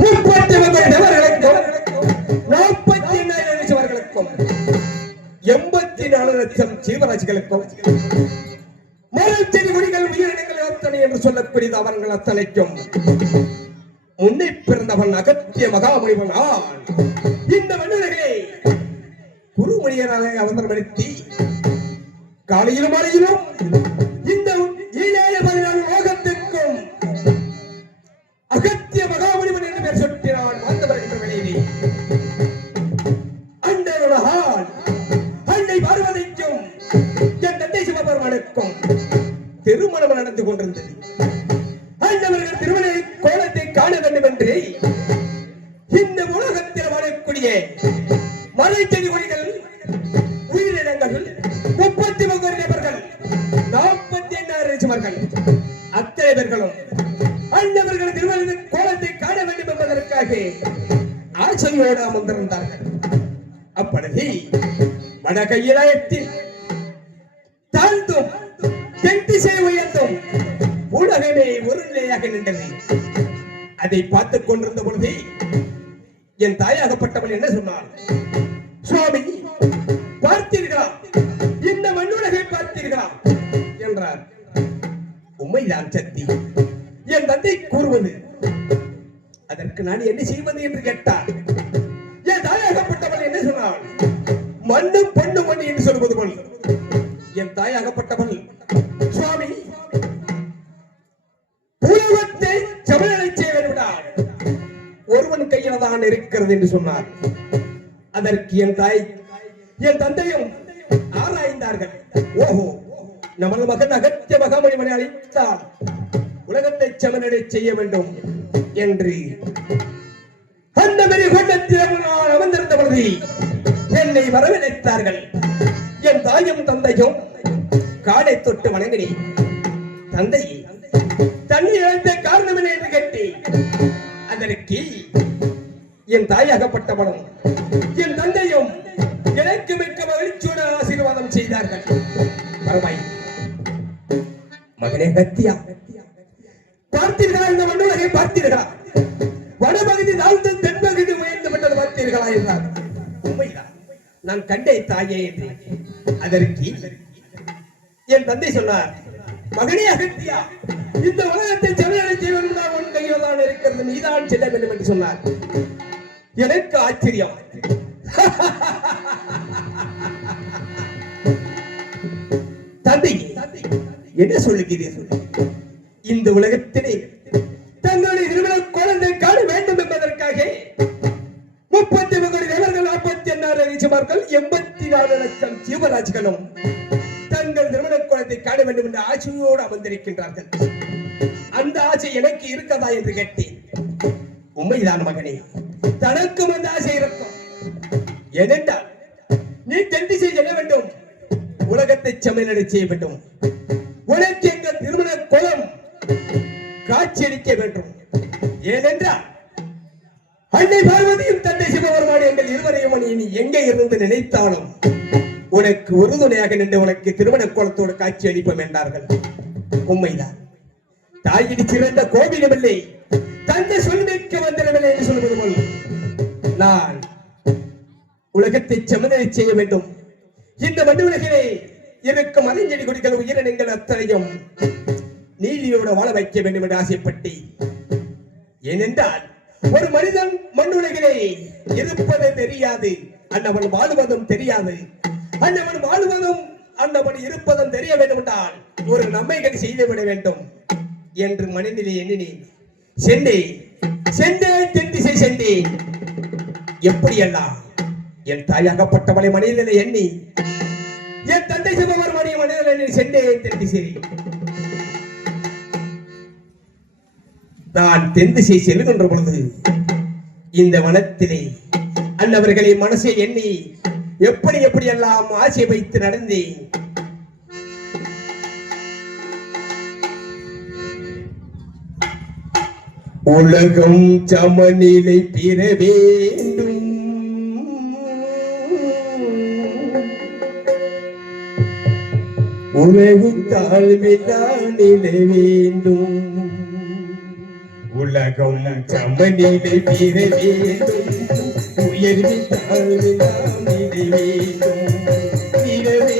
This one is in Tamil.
முப்பத்தி ஒன்பது நபர்களுக்கும் நாற்பத்தி ஏழு லட்சவர்களுக்கும் எண்பத்தி நாலு லட்சம் ஜீவராசிகளுக்கும் மரம் குடிகள் உயிரினங்கள் அத்தனை என்று சொல்லக்கூடியது அவர்கள் அத்தனைக்கும் முன்னே பிறந்தவன் அகத்திய மகாமுனிவன் ஆன் இந்த மன்னர்களே குருமணியனாக அவசரப்படுத்தி காலையிலும் மாலையிலும் என் தந்தை திருமணம் நடந்து கொண்டிருந்தது. ஆண்டவர்கள் திருமண கோலத்தை காண வேண்டும் என்று இந்த உலகத்தில் வாழக்கூடிய மலை செடி கொடிகள் உயிரினங்கள் முப்பத்தி ஒன்பது நபர்கள் நாற்பத்தி எண்ணாயிரம் லட்சமர்கள் அத்தனை பேர்களும் ஆண்டவர்கள் திருமண கோலத்தை காண வேண்டும் என்பதற்காக ஆசையோடு அமர்ந்திருந்தார்கள். அப்பொழுது வடகையிலாயத்தில் தாழ்ந்தும் தென் திசை உயர்ந்தும் உலகமே ஒரு நிலையாக நின்றது. அதை பார்த்துக் கொண்டிருந்த பொழுது என் தாயாகப்பட்டவள் என்ன சொன்னாள் சுவாமி பார்த்தீர்களா? இந்த மண்ணுலகை பார்த்தீர்களா? என்றார். உண்மைதான் சக்தி. என் தந்தை கூறுவது அதற்கு நான் என்ன செய்வது? என்று கேட்டார். என் தாயாகப்பட்டவள் என்ன சொன்னாள் மண்ணும் பொண்ணு மணி என்று சொல்வது போல். என் தாய் அகப்பட்டவள். சுவாமி பூலோகத்தை சமநிலை செய்ய விடார் ஒருவன் கையில் தான் இருக்கிறது என்று சொன்னார். அதற்கு என் தாய் என் தந்தையும் ஆராய்ந்தார்கள். ஓஹோ நமது மகன் அகத்திய மகாமணிமனை அழைத்தால் உலகத்தை சமநிலை செய்ய வேண்டும் என்று. அந்த மாரி நான் அமர்ந்திருந்த பொழுது என்னை வரவழைத்தார்கள். என் தாயும் தந்தையும் காடை தொட்டு வணங்கினேன். தந்தை தண்ணி இழந்த காரணம் என்ன என்று கேட்டி அதற்கு என் தாயாகப்பட்டவனும் என் தந்தையும் எனக்கு மிக்க மகிழ்ச்சியோட ஆசீர்வாதம் செய்தார்கள். பரவாய் மகனே கத்தியா? பார்த்தீர்களா இந்த மண்ணுலகை பார்த்தீர்களா? வடபகுதி தாழ்ந்து தென்பகுதி உயர்ந்து விட்டது பார்த்தீர்களா என்றார். உண்மைதான் நான் கண்டேன் தாயே என்று. அதற்கு என் தந்தை சொன்னார் மகனே அகத்தியா இந்த உலகத்தை செவியடை செய்வது உன் கையில் தான் இருக்கிறது. நீதான் செல்ல வேண்டும் என்று சொன்னார். எனக்கு ஆச்சரியம். தந்தை என்ன சொல்லுகிறீர்கள்? இந்த உலகத்திலே தங்களுடைய திருமண குழந்தை காண வேண்டும் என்பதற்காக முப்பத்தி மூன்று பதினாறு நாற்பத்தி எண்பத்தி நாலு லட்சம் ஜீவராஜ்களும் தங்கள் திருமண குழந்தை காண வேண்டும் என்ற ஆசையோடு அமர்ந்திருக்கின்றார்கள். அந்த ஆசை எனக்கு இருக்கதா என்று கேட்டேன். உண்மைதான் மகனே தனக்கும் அந்த ஆசை இருக்கும். ஏனென்றால் நீ தென் திசை செல்ல வேண்டும்? உலகத்தை சமையலடை செய்ய வேண்டும். உனக்கு எங்கள் திருமண குலம் காட்சியளிக்க வேண்டும். ஏனென்றால் அன்னை பார்வதி தந்தை இருவரையும் நீ எங்கே இருந்து நினைத்தாலும் உனக்கு உறுதுணையாக நின்று உனக்கு திருமண கோலத்தோடு காட்சி அளிப்போம் என்றார்கள். உண்மைதான். தாயினி சிறந்த கோவிலமில்லை. தந்தை சொல்மிக்க வந்திடவில்லை என்று சொல்வது போல். நான் உலகத்தை சமநிலை செய்ய வேண்டும். இந்த மண்ணு உலகிலே இருக்கும் மலைஞ்செடி கொடிகள் உயிரினங்கள் அத்தனையும் நீதியோடு வாழ வைக்க வேண்டும் என்று ஆசைப்பட்டேன். ஏனென்றால் ஒரு மனிதன் மண்ணுலகிலே இருப்பதே தெரியாது. அன்னவன் வாழுவதும் தெரியாது. அன்னவன் வாழுவதும் அன்னவன் இருப்பதும் தெரிய வேண்டும் என்றால் ஒரு நன்மைகள் செய்துவிட வேண்டும் என்று மனதிலே எண்ணினேன். சென்றேன். சென்றேன் தென் திசை சென்றேன். எப்படியெல்லாம்? என் தாயாகப்பட்டவளை மனிதனை எண்ணி என் தந்தை சிவபெருமானிய மனிதனை எண்ணி சென்றேன் தென் திசை நான் தென் திசை செல்கின்ற பொழுது இந்த வனத்திலே அன்னவர்களை மனசை எண்ணி எப்படி எப்படி எல்லாம் ஆசை வைத்து நடந்தேன். உலகம் சமநிலை பெற வேண்டும். உலகு தாழ்வில்லா நிலை வேண்டும். உலகம் சமநிலை பெற வேண்டும் உயர்வி தாழ்வு நாம்